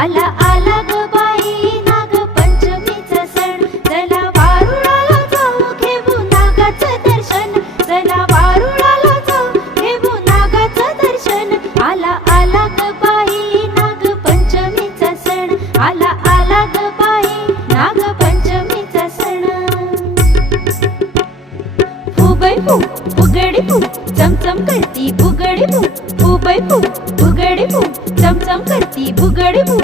आला आला ग बाई नागपंचमीचा सण, चला वारुळाला जाऊ घेऊ नागाचं दर्शन, चला वारुळाला जाऊ घेऊ नागाचं दर्शन. आला आला ग बाई नागपंचमीचा सण, आला आला ग बाई नागपंचमीचा सण. फुगडी फू फुगडी फू चमचम करती फुगडी फू, फुगडी फू फुगडी फू चमचम करती फुगडी फू.